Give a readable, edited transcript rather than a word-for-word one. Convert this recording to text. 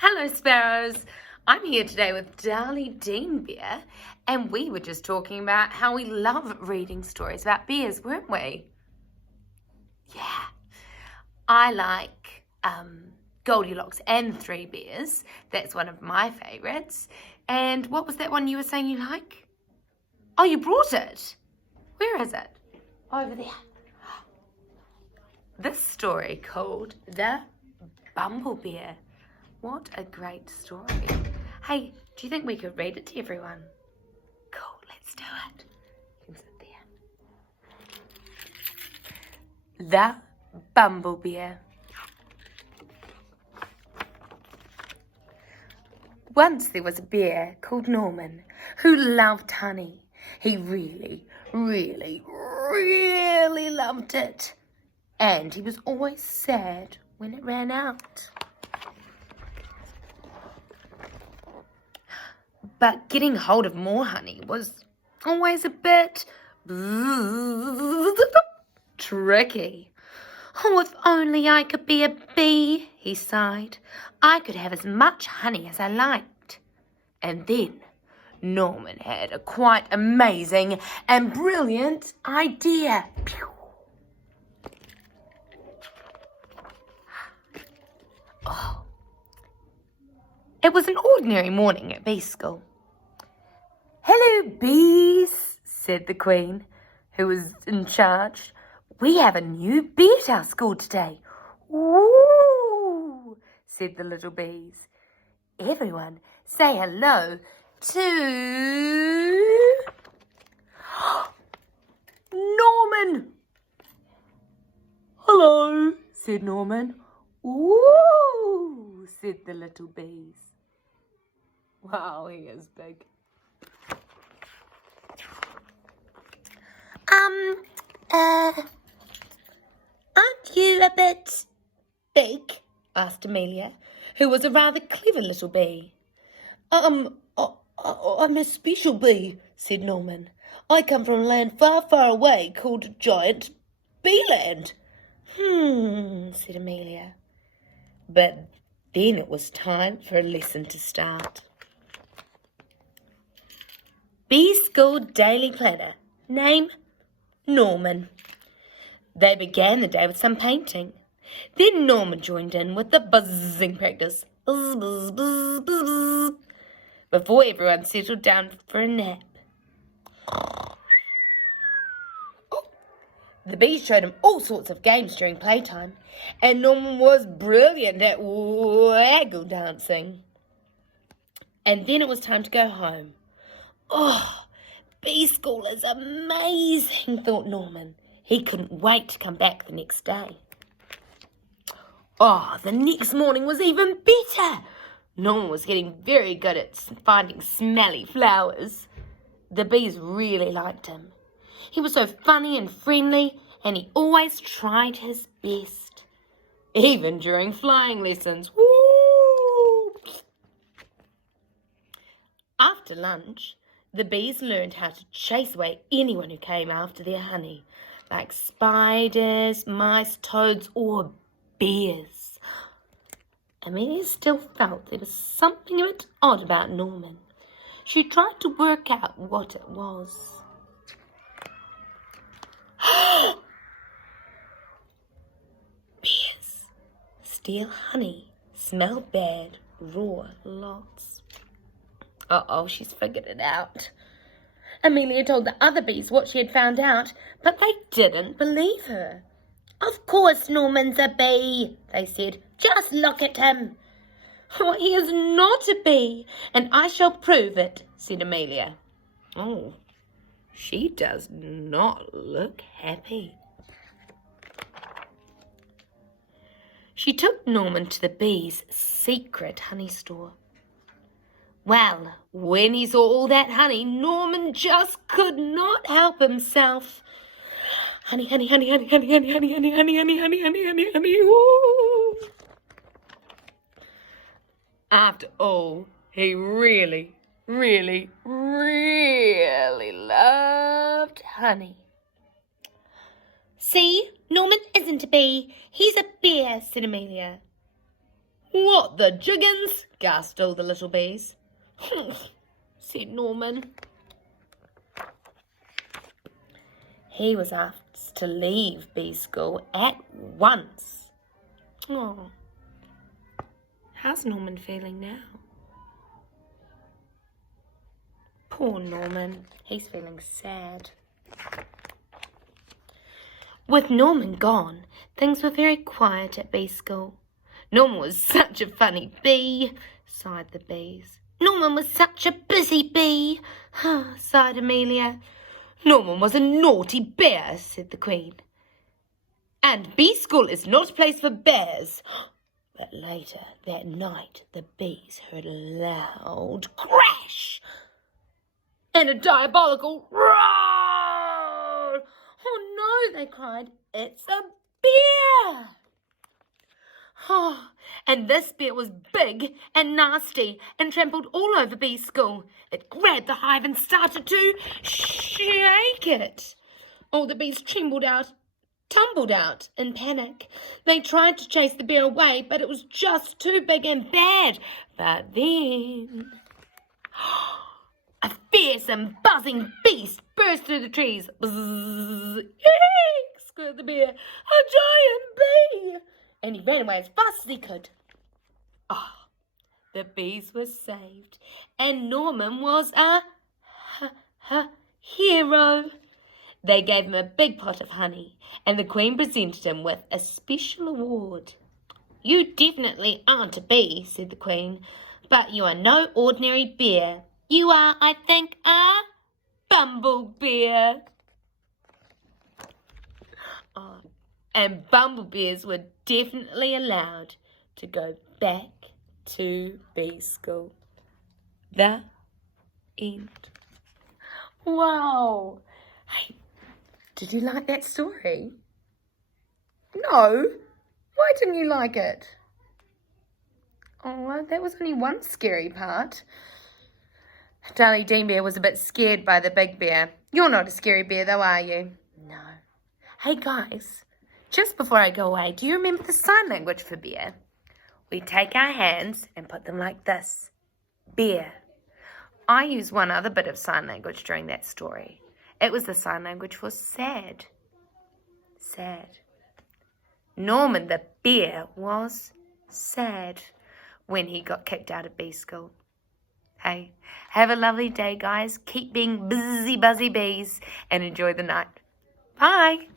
Hello sparrows, I'm here today with Darley, Dene bear, and we were just talking about how we love reading stories about bears, weren't we? Yeah, I like Goldilocks and Three Bears, that's one of my favourites. And what was that one you were saying you like? Oh, you brought it. Where is it? Over there. This story called The Bumble Bear. What a great story. Hey, do you think we could read it to everyone? Cool, let's do it. You can sit there. The Bumble Bear. Once there was a bear called Norman who loved honey. He really loved it. And he was always sad when it ran out. But getting hold of more honey was always a bit tricky. Oh, if only I could be a bee, he sighed. I could have as much honey as I liked. And then Norman had a quite amazing and brilliant idea. Oh. It was an ordinary morning at bee school. "Hello, bees," said the queen, who was in charge. "We have a new bee at our school today." "Ooh," said the little bees. "Everyone say hello to Norman." "Hello," said Norman. "Ooh," said the little bees. Wow, he is big. Aren't you a bit big?" asked Amelia, who was a rather clever little bee. I'm a special bee," said Norman. "I come from a land far, far away called Giant Beeland." Said Amelia. But then it was time for a lesson to start. Bee School Daily Planner. Name, Norman. They began the day with some painting. Then Norman joined in with the buzzing practice. Buzz, buzz, buzz, buzz, buzz, before everyone settled down for a nap. The bees showed him all sorts of games during playtime, and Norman was brilliant at waggle dancing. And then it was time to go home. Oh, bee school is amazing, thought Norman. He couldn't wait to come back the next day. Oh, the next morning was even better. Norman was getting very good at finding smelly flowers. The bees really liked him. He was so funny and friendly, and he always tried his best, even during flying lessons. Woo! After lunch, the bees learned how to chase away anyone who came after their honey, like spiders, mice, toads, or bears. Amelia still felt there was something a bit odd about Norman. She tried to work out what it was. Bears steal honey, smell bad, roar lots. Uh-oh, she's figured it out. Amelia told the other bees what she had found out, but they didn't believe her. "Of course Norman's a bee," they said. "Just look at him." "Oh, he is not a bee, and I shall prove it," said Amelia. Oh, she does not look happy. She took Norman to the bees' secret honey store. Well, when he saw all that honey, Norman just could not help himself. Honey, honey, honey, honey, honey, honey, honey, honey, honey, honey, honey, honey, honey, honey, ooh. After all, he really loved honey. "See, Norman isn't a bee, he's a bear," said Amelia. "What the jiggins?" gasped all the little bees. Said Norman. He was asked to leave bee school at once. Oh, how's Norman feeling now? Poor Norman, he's feeling sad. With Norman gone, things were very quiet at bee school. Norman was such a funny bee, sighed the bees. Norman was such a busy bee, sighed Amelia. Norman was a naughty bear, said the Queen. And bee school is not a place for bears. But later that night, the bees heard a loud crash and a diabolical roar. Oh no, they cried, it's a bear. Oh, and this bear was big and nasty and trampled all over bee school. It grabbed the hive and started to shake it. All the bees tumbled out in panic. They tried to chase the bear away, but it was just too big and bad. But then a fierce and buzzing beast burst through the trees. Bzzz, eek, squealed the bear. A giant bee! And he ran away as fast as he could. Ah, the bees were saved, and Norman was a hero. They gave him a big pot of honey, and the Queen presented him with a special award. You definitely aren't a bee, said the Queen, but you are no ordinary bear. You are, I think, a bumblebee. Oh, and bumblebees were definitely allowed to go back to bee school. The end. Wow. Hey, did you like that story? No? Why didn't you like it? Oh, that was only one scary part. Darley Dean Bear was a bit scared by the big bear. You're not a scary bear though, are you? No. Hey guys, just before I go away, do you remember the sign language for bear? We take our hands and put them like this. Bear. I used one other bit of sign language during that story. It was the sign language for sad. Sad. Norman the bear was sad when he got kicked out of bee school. Hey, have a lovely day, guys. Keep being busy, buzzy bees and enjoy the night. Bye.